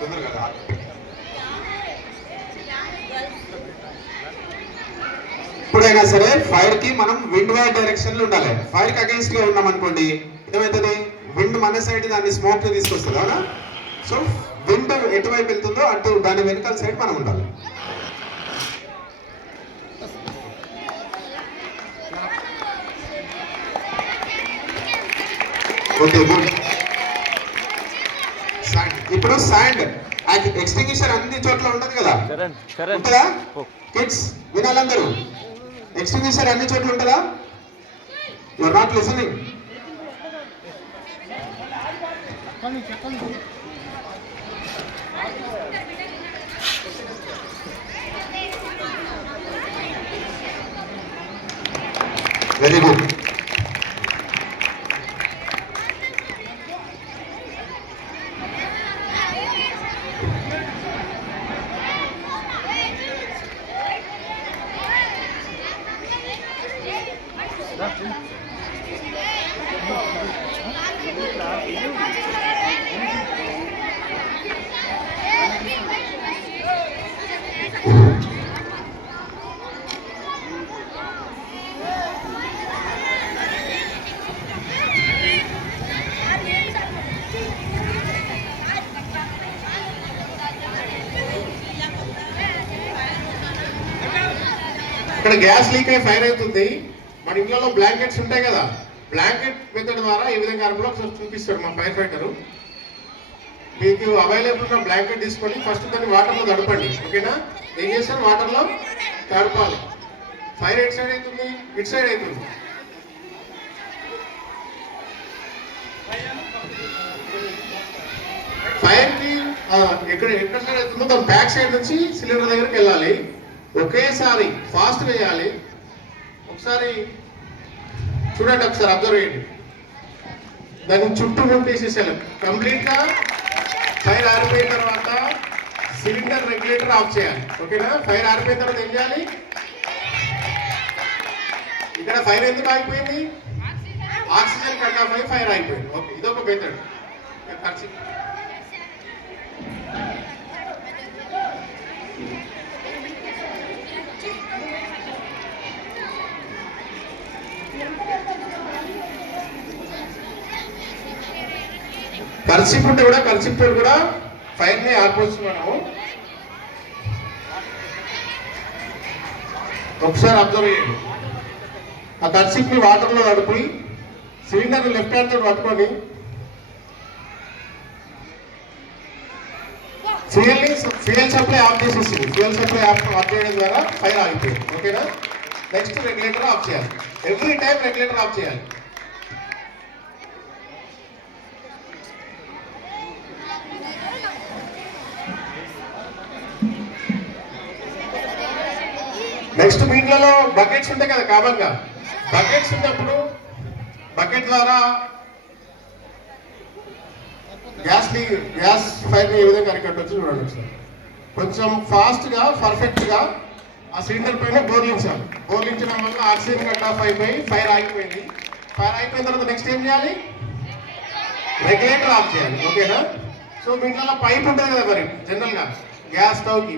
తొందరగా ఎప్పుడైనా సరే ఫైర్ కి మనం విండ్ వైర్ డైరెక్షన్ లో ఉండాలి. ఫైర్ కి అగేన్స్ట్ గా ఉన్నాం అనుకోండి ఏమవుతుంది, విండ్ మన సైడ్ దాన్ని స్మోక్ ని తీసుకొస్తుంది అవునా. సో విండ్ ఎటువైపు వెళ్తుందో అటు దాని వెనకాల సైడ్ మనం ఉండాలి. Okay good. ఇప్పుడు శాండ్ ఎక్స్టింగ్విషర్ అన్ని చోట్ల ఉంటది కదా, ఉంటుందా కిడ్స్? వినాలందరూ, ఎక్స్టింగ్విషర్ అన్ని చోట్ల ఉంటుందా? You are not listening. Very good. ఇక్కడ గ్యాస్ లీక్ అయ్యి ఫైర్ అవుతుంది. మన ఇంట్లో బ్లాంకెట్స్ ఉంటాయి కదా, బ్లాంకెట్ మెథడ్ ద్వారా ఏ విధంగా అర్పలో చూపిస్తాడు మా ఫైర్ ఫైటర్. మీకు అవైలబుల్ ఉన్న బ్లాంకెట్ తీసుకొని ఫస్ట్ దాన్ని వాటర్లో తడపండి. ఓకేనా? ఏం చేస్తారు, వాటర్లో తడపాలి. ఫైర్ ఎట్ సైడ్ అవుతుంది, ఇట్ సైడ్ అవుతుంది. ఫైర్ కి ఎక్కడ సైడ్ అవుతుందో దాని బ్యాక్ సైడ్ నుంచి సిలిండర్ దగ్గరికి వెళ్ళాలి. ఒకేసారి ఫాస్ట్ వేయాలి. ఒకసారి చూడండి, ఒకసారి అబ్జర్వ్ చేయండి. దాన్ని చుట్టూ ముంపేసేసాలి కంప్లీట్ గా. ఫైర్ ఆరిపోయిన తర్వాత సిలిండర్ రెగ్యులేటర్ ఆఫ్ చేయాలి. ఓకేనా? ఫైర్ ఆరిపోయిన తర్వాత ఏం చేయాలి? ఇక్కడ ఫైర్ ఎందుకు ఆగిపోయింది? ఆక్సిజన్ కట్ ఆఫ్ అయి ఫైర్ అయిపోయింది. ఓకే, ఇదొక మెథడ్. కర్చిప్ ఉంటే కూడా కర్చిప్ కూడా ఫైర్ ని ఆర్పోవచ్చు మనము. ఒకసారి అబ్జర్వ్ చేయండి. ఆ కర్చిప్ ని వాటర్ లో నడిపి సిలిండర్ లెఫ్ట్ హ్యాండ్ తో పట్టుకొని ఫ్యూయల్ సప్లై ఆఫ్ చేసేసింది. ఫ్యూయల్ సప్లై ఆఫ్ చేయడం ద్వారా ఫైర్ ఆగిపోయింది. ఓకేనా? నెక్స్ట్ రెగ్యులేటర్ ఆఫ్ చేయాలి. ఎవ్రీ టైం రెగ్యులేటర్ ఆఫ్ చేయాలి. నెక్స్ట్ మీ ఇంట్లో బకెట్స్ ఉంటాయి కదా, కామన్ గా బకెట్స్ ఉన్నప్పుడు బకెట్ ద్వారా గ్యాస్ ఫైర్ ఏ విధంగా అరికట్టవచ్చు చూడండి. ఒకసారి కొంచెం ఫాస్ట్ గా పర్ఫెక్ట్ గా ఆ సిలిండర్ పైన బోర్లించాలి. బోర్లించడం వల్ల ఆక్సిజన్ కట్ ఆఫ్ అయిపోయి ఫైర్ ఆగిపోయింది. ఫైర్ అయిపోయిన తర్వాత నెక్స్ట్ ఏం చేయాలి? రెగ్యులేటర్ ఆఫ్ చేయాలి. ఓకేనా? సో మీ ఇంట్లో పైప్ ఉంటుంది కదా, మరి జనరల్ గా గ్యాస్ స్టవ్ కి